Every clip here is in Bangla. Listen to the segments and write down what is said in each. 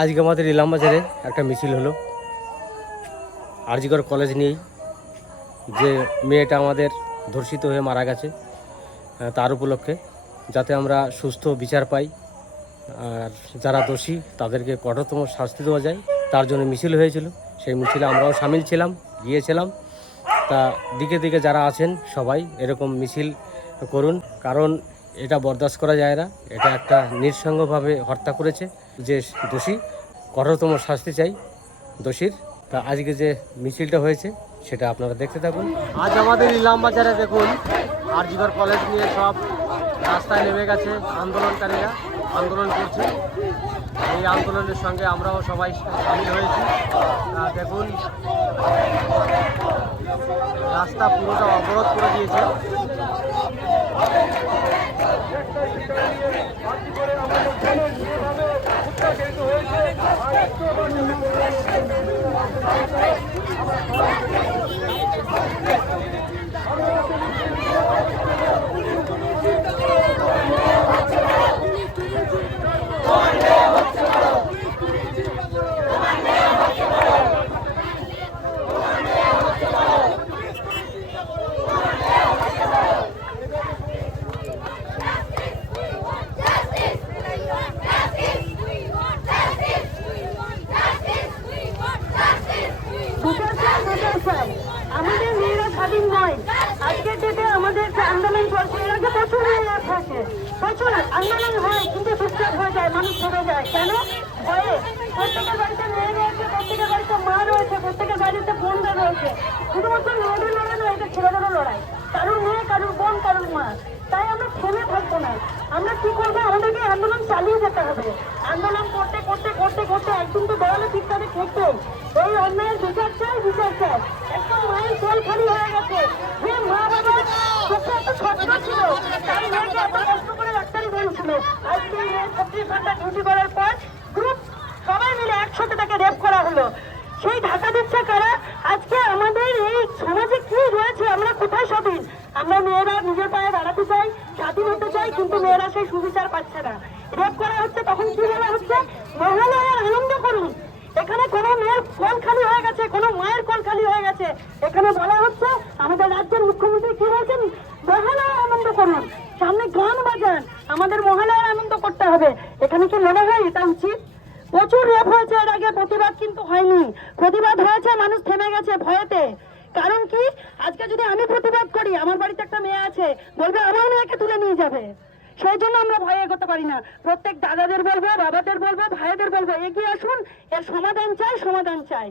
আজকে আমাদের ইলামবাজারে একটা মিছিল হলো। আরজিকর কলেজ নিয়েই যে মেয়েটা আমাদের ধর্ষিত হয়ে মারা গেছে তার উপলক্ষে যাতে আমরা সুস্থ বিচার পাই, আর যারা দোষী তাদেরকে কঠোরতম শাস্তি দেওয়া যায়, তার জন্য মিছিল হয়েছিল। সেই মিছিলে আমরাও সামিল ছিলাম, গিয়েছিলাম। তা দিকে দিকে যারা আছেন সবাই এরকম মিছিল করুন, কারণ এটা বরদাস্ত করা যায় না। এটা একটা নিঃসঙ্গভাবে হত্যা করেছে যে দোষী। কঠোরতম শাস্তি চাই দোষীর। তা আজকে যে মিছিলটা হয়েছে, সেটা আপনারা দেখতে থাকুন। আজ আমাদের ইলাম বাজারে দেখুন আরজিগর কলেজ নিয়ে সব রাস্তায় নেমে গেছে আন্দোলনকারীরা। আন্দোলন করছে। এই আন্দোলনের সঙ্গে আমরাও সবাই সামিল হয়েছি। দেখুন, রাস্তা পুরোটা অবরোধ করে দিয়েছে। よいしょ。হয়েছে প্রচুর আন্দোলন হয়, কিন্তু চুপচাপ হয়ে যায়, মানুষ থেমে যায়। কেন? ভয়ে। প্রত্যেকের বাড়িতে মেয়ে রয়েছে, প্রত্যেকের বাড়িতে মা রয়েছে, প্রত্যেকের বাড়িতে বোনরা রয়েছে। শুধুমাত্র মেয়েদের লড়াই নয়, এটা ছেলেদেরও লড়াই। কারোর মেয়ে, কারোর বোন, কারোর মা। তাই আমরা থেমে থাকব না। আমরা কি করব? আমাদেরকে আন্দোলন চালিয়ে যেতে হবে। আন্দোলন করতে করতে করতে করতে একদিন তো দয়ালে ঠিকঠাক ঠেকতে এই অন্যায়ের বিচার চাই বিচার চাই। একদম মায়ের জল খালি হয়ে গেছে। যে মা বাবা চোখে এত স্বপ্ন ছিল তার মেয়েকে এত কষ্ট করে ছত্রিশ ঘণ্টা ডিউটি করার পর গ্রুপ সবাই মিলে একসাথে তাকে রেপ করা হলো সেই ঢাকা দিচ্ছে কারা আজকে আমাদের এই সমাজে কি রয়েছে আমরা কোথায় স্বাধীন আমরা মেয়েরা নিজের পায়ে দাঁড়াতে চাই স্বাধীন হতে চাই কিন্তু মেয়েরা সেই সুবিচার পাচ্ছে না রেপ করা হচ্ছে তখন কি বলা হচ্ছে মহালয়ার আনন্দ করুন এখানে কোনো মেয়ের কল খালি হয়ে গেছে, কোনো মায়ের কল খালি হয়ে গেছে। এখানে বলা হচ্ছে আমাদের রাজ্যের মুখ্যমন্ত্রী কি বলছেন মহালয়ার আনন্দ করুন সামনে গান বাজান আমাদের মহালয়ার আনন্দ করতে হবে এখানে কি মনে হয় এটা উচিত প্রচুর রেপ হয়েছে এর আগে প্রতিবাদ কিন্তু হয়নি প্রতিবাদ হয়েছে মানুষ থেমে গেছে ভয়েতে কারণ কি আজকে যদি আমি প্রতিবাদ করি, আমার বাড়িতে একটা মেয়ে আছে, বলবে আমার মেয়েকে তুলে নিয়ে যাবে। সেই জন্য আমরা ভয়ে এগোতে পারি না। প্রত্যেক দাদাদের বলব, বাবাদের বলব, ভাইদের বলব, এগিয়ে আসুন, এর সমাধান চাই সমাধান চাই।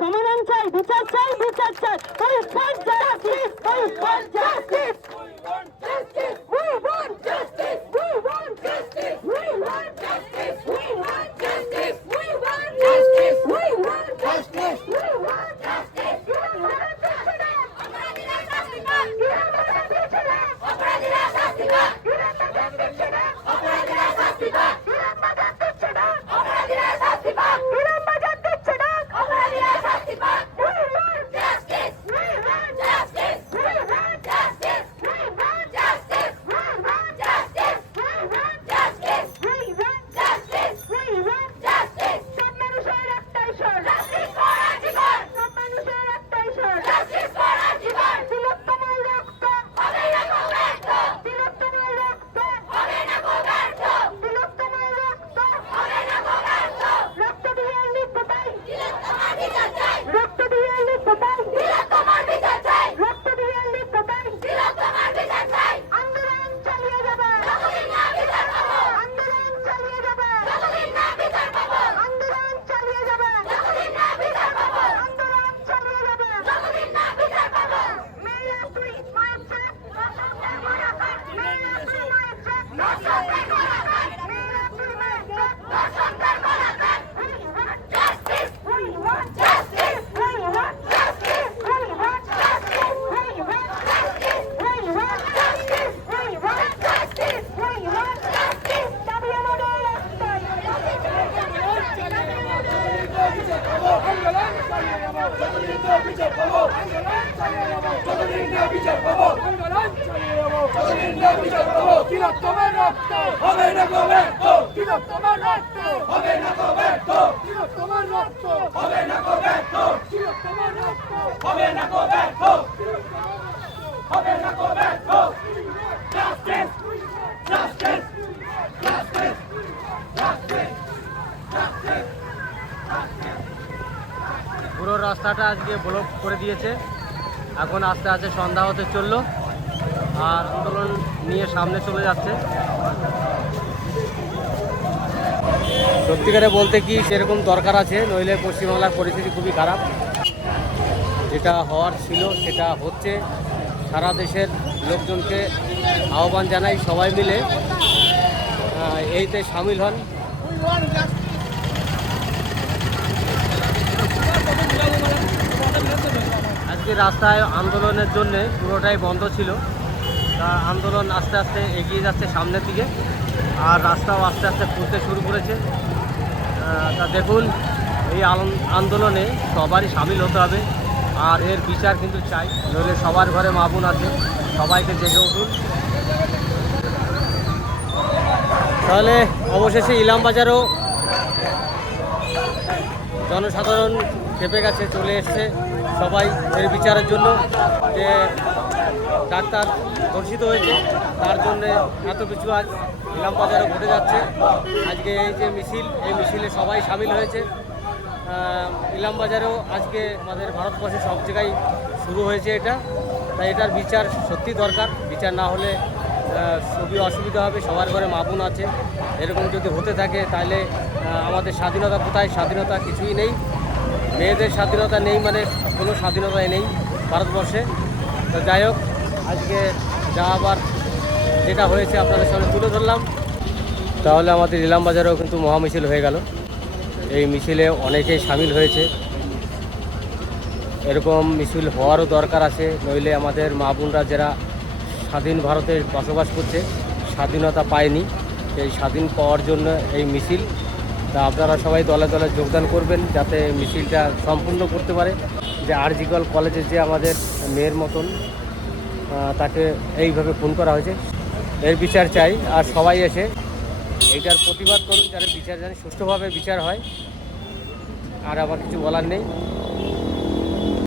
সমাধান চাই, বিচার চাই হবে না তোমার রক্ত? হবে না তোমার রক্ত? হবে না তোমার রক্ত? হবে না হবে না justice justice justice justice justice পুরো রাস্তাটা আজকে ব্লক করে দিয়েছে। এখন আস্তে আস্তে সন্ধ্যা হতে চলল। আন্দোলন নিয়ে সামনে চলে যাচ্ছে। সত্যিকারে বলতে কি সেরকম দরকার আছে নইলে পশ্চিমবাংলার পরিস্থিতি খুবই খারাপ। যেটা হওয়ার ছিল সেটা হচ্ছে সারা দেশের লোকজনকে আহ্বান জানাই সবাই মিলে এইতে সামিল হন। আজকে রাস্তায় আন্দোলনের জন্য পুরোটাই বন্ধ ছিল। আন্দোলন আস্তে আস্তে এগিয়ে যাচ্ছে সামনের দিকে। আর রাস্তাও আস্তে আস্তে খুলতে শুরু করেছে। তা দেখুন, এই আন্দোলনে সবারই সামিল হতে হবে। আর এর বিচার কিন্তু চাই। নইলে সবার ঘরে মা বোন আছে। সবাইকে জেগে উঠুন। তাহলে অবশেষে ইলাম বাজারও জনসাধারণ খেপে গেছে, চলে এসছে সবাই এর বিচারের জন্য। যে ডাক্তার ধর্ষিত হয়েছে। তার জন্য এত কিছু আজ ইলাম বাজারে ঘটে যাচ্ছে। আজকে এই যে মিছিল, এই মিছিলে সবাই সামিল হয়েছে। ইলাম বাজারেও আজকে আমাদের ভারতবর্ষে সব জায়গায় শুরু হয়েছে এটা। তাই এটার বিচার সত্যি দরকার। বিচার না হলে খুবই অসুবিধা হবে। সবার ঘরে মা আছে। এরকম যদি হতে থাকে, তাহলে আমাদের স্বাধীনতা কোথায়? স্বাধীনতা কিছুই নেই। মেয়েদের স্বাধীনতা নেই মানে কোনো স্বাধীনতাই নেই ভারতবর্ষে। তো যাই হোক আজকে যা আবার যেটা হয়েছে আপনাদের সামনে তুলে ধরলাম। তাহলে আমাদের ইলাম বাজারেও কিন্তু মহামিছিল হয়ে গেল। এই মিছিলে অনেকেই সামিল হয়েছে। এরকম মিছিল হওয়ারও দরকার আছে, নইলে আমাদের মা বোনরা যারা স্বাধীন ভারতে বসবাস করছে, স্বাধীনতা পায়নি, এই স্বাধীন পাওয়ার জন্য এই মিছিল। তা আপনারা সবাই দলে দলে যোগদান করবেন যাতে মিছিলটা সম্পূর্ণ করতে পারে। যে আরজিকল কলেজে যে আমাদের মেয়ের মতন তাকে এইভাবে খুন করা হয়েছে। এর বিচার চাই, আর সবাই এসে এইটার প্রতিবাদ করুন যারা বিচার জানি সুষ্ঠুভাবে বিচার হয়। আর আবার কিছু বলার নেই।